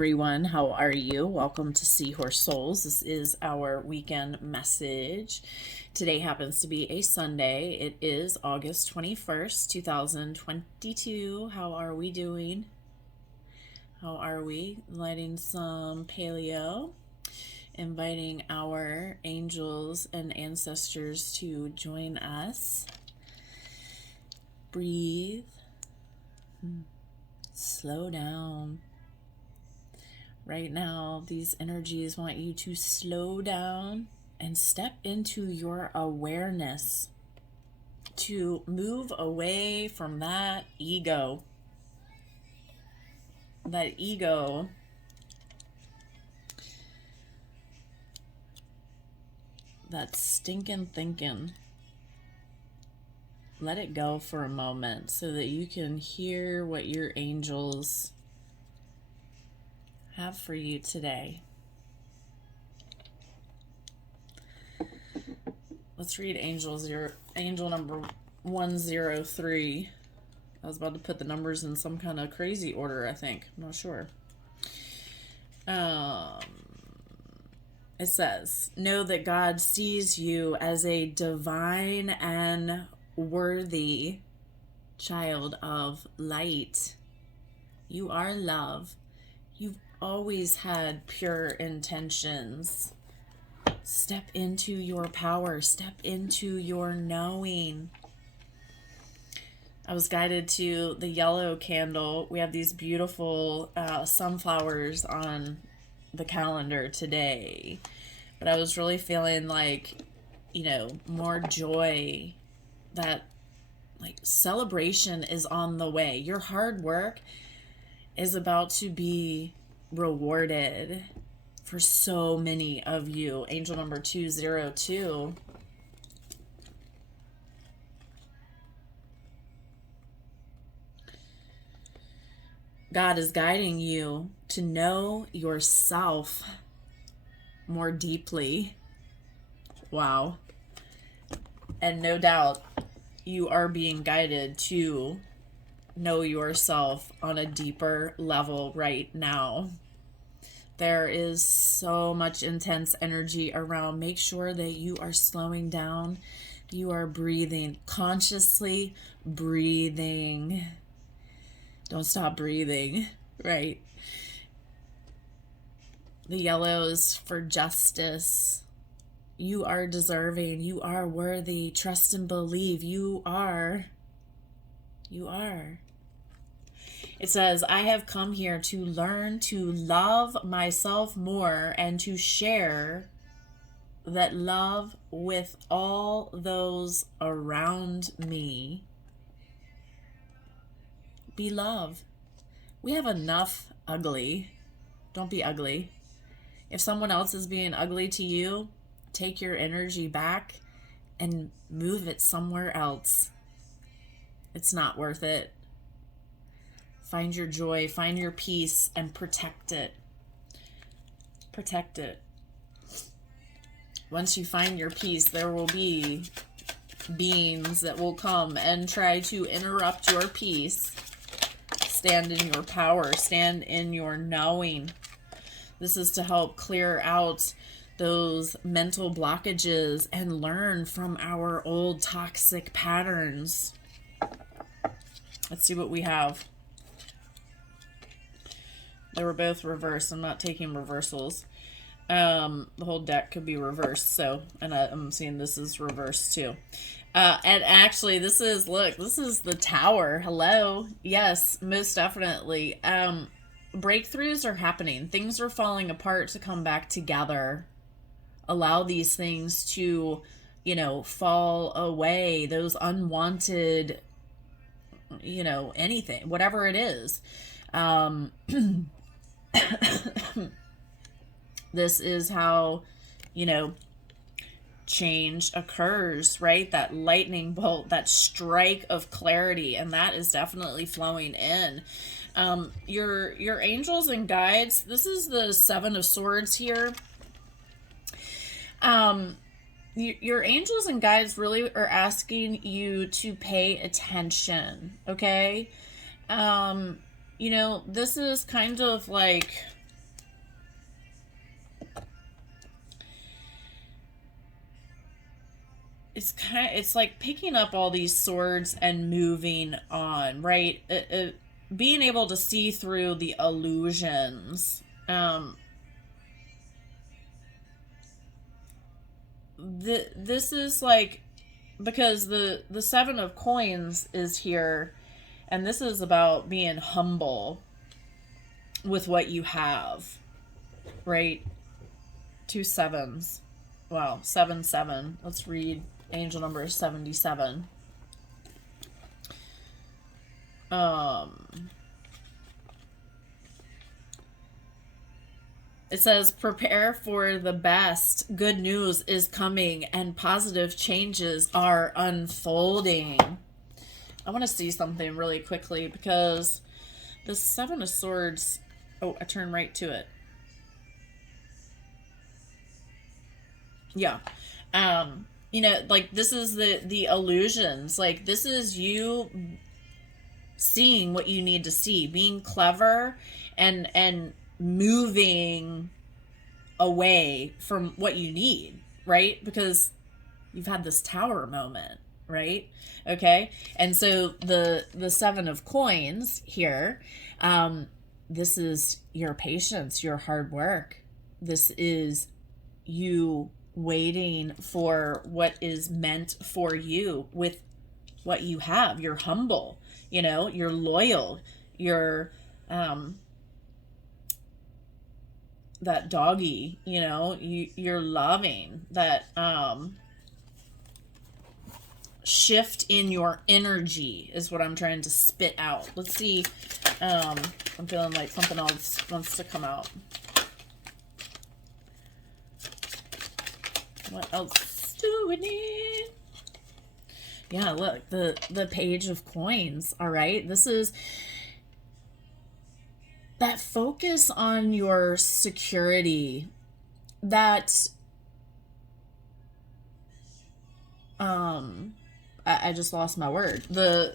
everyone. How are you? Welcome to SeahorseSouls. This is our weekend message. Today happens to be a Sunday. It is August 21st, 2022. How are we doing? How are we? Lighting some paleo. Inviting our angels and ancestors to join us. Breathe. Slow down. Right now, these energies want you to slow down and step into your awareness, to move away from that ego. That stinking thinking. Let it go for a moment so that you can hear what your angels have for you today. Let's read angels. Your angel number 103. I was about to put the numbers in some kind of crazy order, I think. I'm not sure. It says, know that God sees you as a divine and worthy child of light. You are love. You've always had pure intentions. Step into your power. Step into your knowing. I was guided to the yellow candle. We have these beautiful sunflowers on the calendar today. But I was really feeling like, more joy. That celebration is on the way. Your hard work is about to be rewarded for so many of you. Angel number 202. God is guiding you to know yourself more deeply. Wow. And no doubt you are being guided to know yourself on a deeper level right now. There is so much intense energy around. Make sure that you are slowing down. You are breathing, consciously breathing. Don't stop breathing, right? The yellow is for justice. You are deserving. You are worthy. Trust and believe. You are. It says, I have come here to learn to love myself more and to share that love with all those around me. Be love. We have enough ugly. Don't be ugly. If someone else is being ugly to you, take your energy back and move it somewhere else. It's not worth it. Find your joy, find your peace, and protect it. Protect it. Once you find your peace, there will be beings that will come and try to interrupt your peace. Stand in your power. Stand in your knowing. This is to help clear out those mental blockages and learn from our old toxic patterns. Let's see what we have. They were both reversed. I'm not taking reversals. The whole deck could be reversed. So, and I'm seeing this is reversed too. And actually this is the Tower. Hello. Yes, most definitely. Breakthroughs are happening. Things are falling apart to come back together. Allow these things to, fall away. Those unwanted, anything, whatever it is. This is how, change occurs, right? That lightning bolt, that strike of clarity, and that is definitely flowing in. Your angels and guides, this is the Seven of Swords here. Your angels and guides really are asking you to pay attention, okay? This is kind of like it's like picking up all these swords and moving on, right? Being able to see through the illusions. This is like, because the seven of coins is here, and this is about being humble with what you have, right? 2 sevens. Wow, 7 7. Let's read angel number 77. It says, prepare for the best. Good news is coming and positive changes are unfolding. I want to see something really quickly because the Seven of Swords... Oh, I turned right to it. Yeah. Like, this is the illusions. Like, this is you seeing what you need to see, being clever and moving away from what you need, right? Because you've had this tower moment, right? Okay. And so the Seven of Coins here, this is your patience, your hard work. This is you waiting for what is meant for you with what you have. You're humble, you're loyal, you're that doggy, you're loving, that shift in your energy is what I'm trying to spit out. Let's see. I'm feeling like something else wants to come out. What else do we need? Yeah, look, the Page of Coins. All right, this is that focus on your security, that I just lost my word.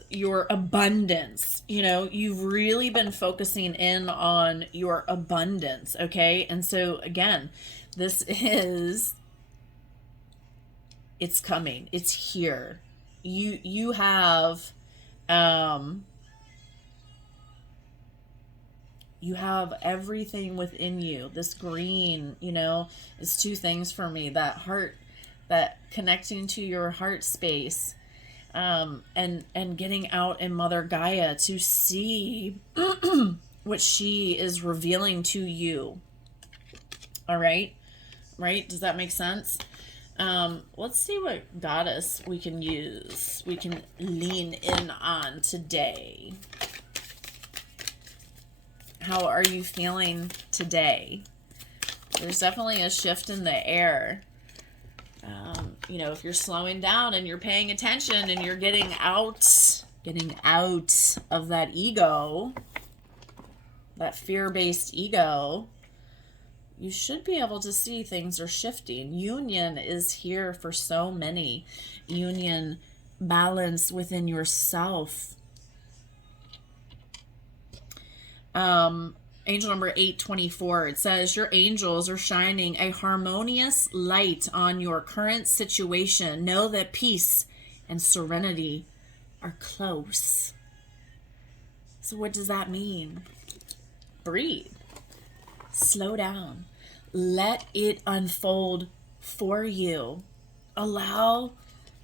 Your abundance. You've really been focusing in on your abundance, okay? And so again, it's coming. It's here. You have everything within you. This green, is 2 things for me. That heart, that connecting to your heart space, and getting out in Mother Gaia to see what she is revealing to you. All right? Right? Does that make sense? Let's see what goddess we can use. We can lean in on today. How are you feeling today? There's definitely a shift in the air. If you're slowing down and you're paying attention and you're getting out of that ego, that fear-based ego, you should be able to see things are shifting. Union is here for so many. Union, balance within yourself. Angel number 824, it says, your angels are shining a harmonious light on your current situation. Know that peace and serenity are close. So what does that mean? Breathe. Slow down. Let it unfold for you. Allow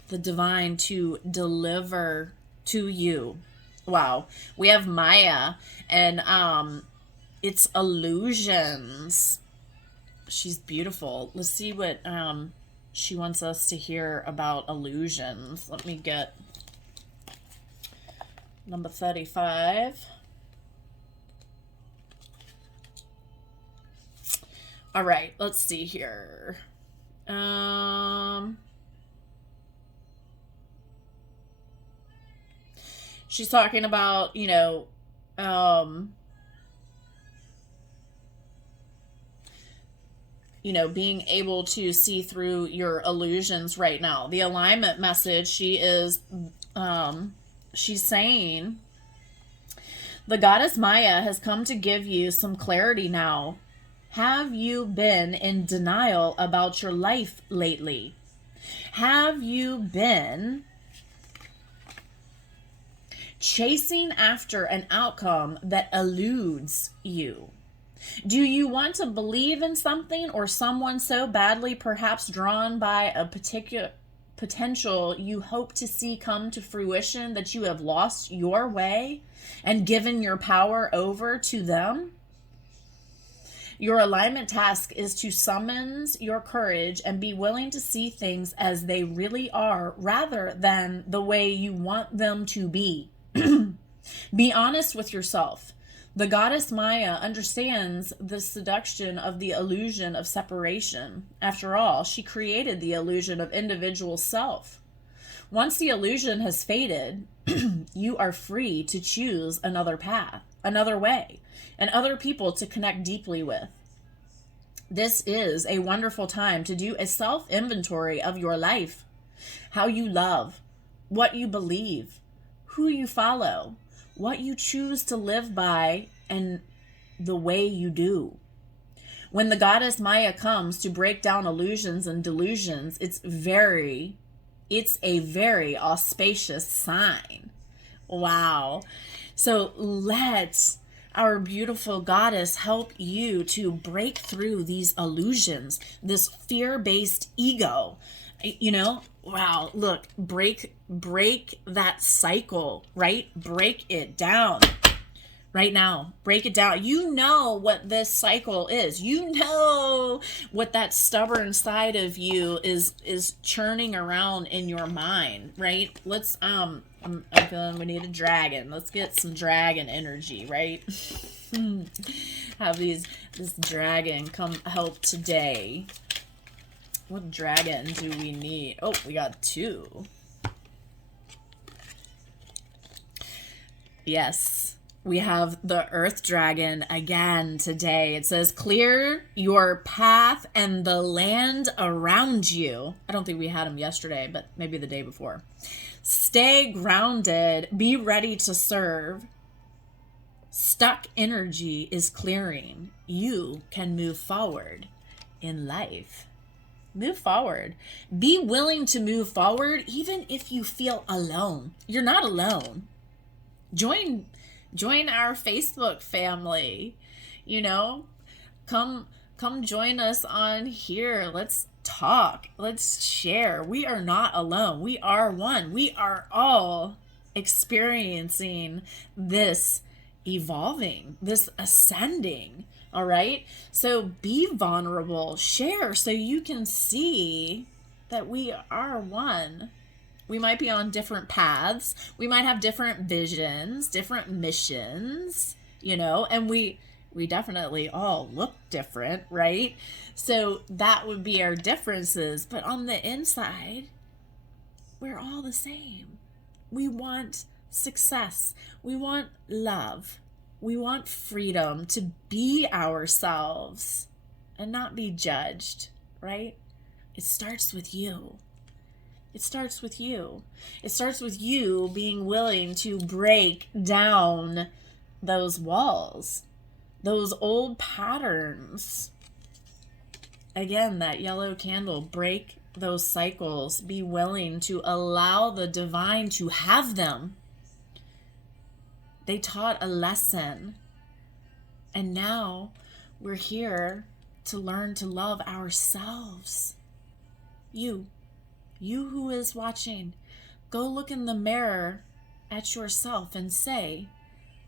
the divine to deliver to you. Wow. We have Maya, and it's illusions. She's beautiful. Let's see what she wants us to hear about illusions. Let me get number 35. All right, let's see here. She's talking about, being able to see through your illusions right now. The alignment message, she's saying, the goddess Maya has come to give you some clarity now. Have you been in denial about your life lately? Have you been chasing after an outcome that eludes you? Do you want to believe in something or someone so badly, perhaps drawn by a particular potential you hope to see come to fruition, that you have lost your way and given your power over to them? Your alignment task is to summons your courage and be willing to see things as they really are rather than the way you want them to be. Be honest with yourself. The goddess Maya understands the seduction of the illusion of separation. After all, she created the illusion of individual self. Once the illusion has faded, you are free to choose another path, another way, and other people to connect deeply with. This is a wonderful time to do a self-inventory of your life, how you love, what you believe, who you follow, what you choose to live by, and the way you do. When the goddess Maya comes to break down illusions and delusions, it's a very auspicious sign. Wow. So let our beautiful goddess help you to break through these illusions, this fear-based ego. Wow, look, break that cycle, right? Break it down right now. Break it down. You know what this cycle is. You know what that stubborn side of you is churning around in your mind, right? Let's I'm feeling we need a dragon. Let's get some dragon energy, right? Have this dragon come help today. What dragon do we need? Oh, we got 2. Yes, we have the Earth Dragon again today. It says, clear your path and the land around you. I don't think we had him yesterday, but maybe the day before. Stay grounded. Be ready to serve. Stuck energy is clearing. You can move forward in life. Move forward. Be willing to move forward even if you feel alone. You're not alone. Join our Facebook family. Come join us on here. Let's talk. Let's share. We are not alone. We are one. We are all experiencing this evolving, this ascending. All right. So be vulnerable, share so you can see that we are one. We might be on different paths. We might have different visions, different missions, and we definitely all look different, right? So that would be our differences. But on the inside, we're all the same. We want success. We want love. We want freedom to be ourselves and not be judged, right? It starts with you. It starts with you. It starts with you being willing to break down those walls, those old patterns. Again, that yellow candle, break those cycles. Be willing to allow the divine to have them. They taught a lesson. And now we're here to learn to love ourselves. You who is watching, go look in the mirror at yourself and say,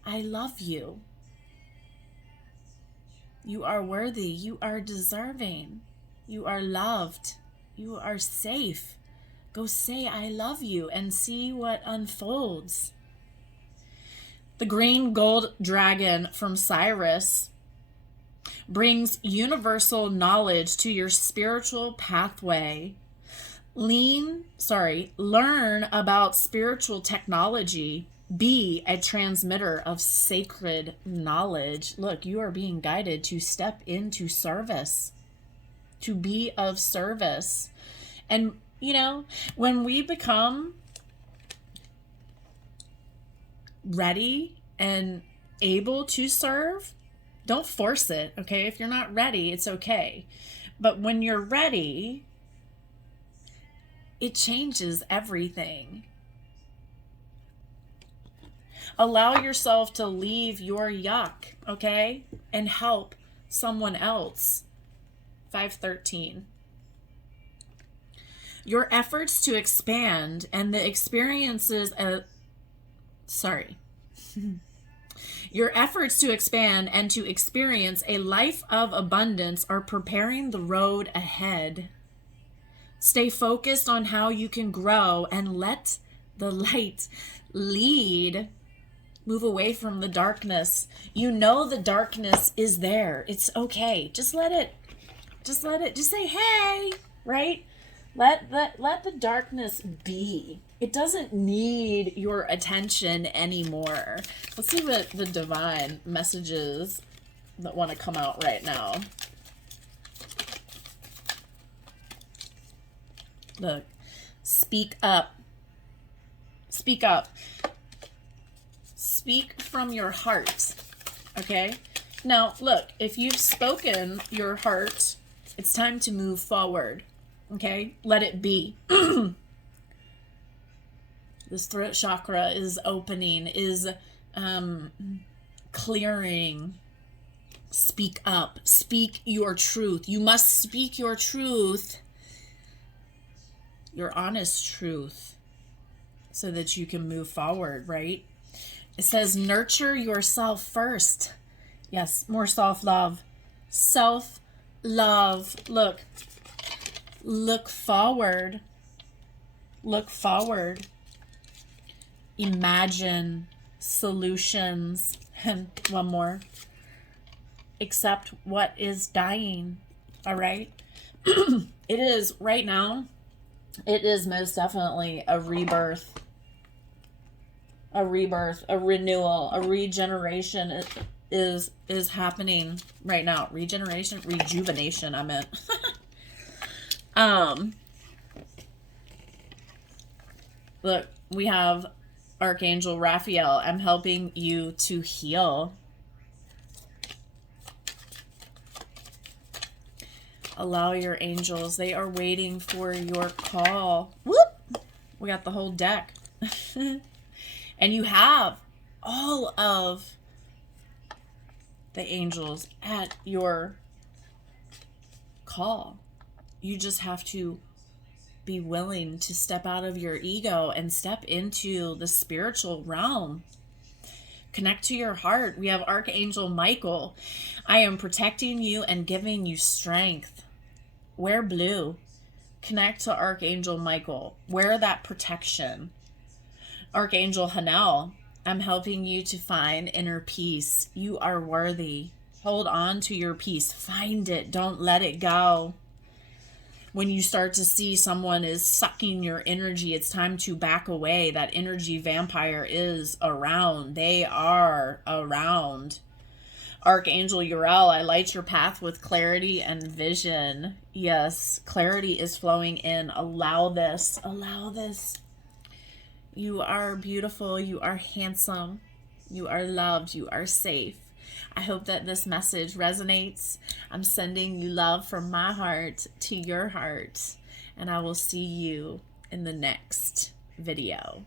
I love you. You are worthy. You are deserving. You are loved. You are safe. Go say, I love you, and see what unfolds. The green gold dragon from Cyrus brings universal knowledge to your spiritual pathway. Learn about spiritual technology. Be a transmitter of sacred knowledge. Look, you are being guided to step into service, to be of service. And, when we become ready and able to serve, don't force it, okay? If you're not ready, it's okay. But when you're ready, it changes everything. Allow yourself to leave your yuck, okay? And help someone else. 513. Your efforts to expand and the experiences Your efforts to expand and to experience a life of abundance are preparing the road ahead. Stay focused on how you can grow and let the light lead. Move away from the darkness. You know the darkness is there. It's okay. Just say, hey, right? Let the darkness be. It doesn't need your attention anymore. Let's see what the divine messages that want to come out right now. Look, speak up. Speak up. Speak from your heart. Okay? Now, look, if you've spoken your heart, it's time to move forward. Okay? Let it be. This throat chakra is opening, is clearing. Speak up. Speak your truth. You must speak your truth. Your honest truth. So that you can move forward, right? It says, nurture yourself first. Yes, more self-love. Self-love. Look forward. Look forward. Imagine solutions. And one more. Accept what is dying. All right? It is, right now, it is most definitely a rebirth. A rebirth, a renewal, a regeneration is happening right now. Rejuvenation, I meant. Look, we have Archangel Raphael. I'm helping you to heal. Allow your angels. They are waiting for your call. Whoop! We got the whole deck. And you have all of the angels at your call. You just have to be willing to step out of your ego and step into the spiritual realm. Connect to your heart. We have Archangel Michael. I am protecting you and giving you strength. Wear blue. Connect to Archangel Michael. Wear that protection. Archangel Hanel, I'm helping you to find inner peace. You are worthy. Hold on to your peace. Find it. Don't let it go. When you start to see someone is sucking your energy, it's time to back away. That energy vampire is around. They are around. Archangel Uriel, I light your path with clarity and vision. Yes, clarity is flowing in. Allow this. Allow this. You are beautiful. You are handsome. You are loved. You are safe. I hope that this message resonates. I'm sending you love from my heart to your heart. And I will see you in the next video.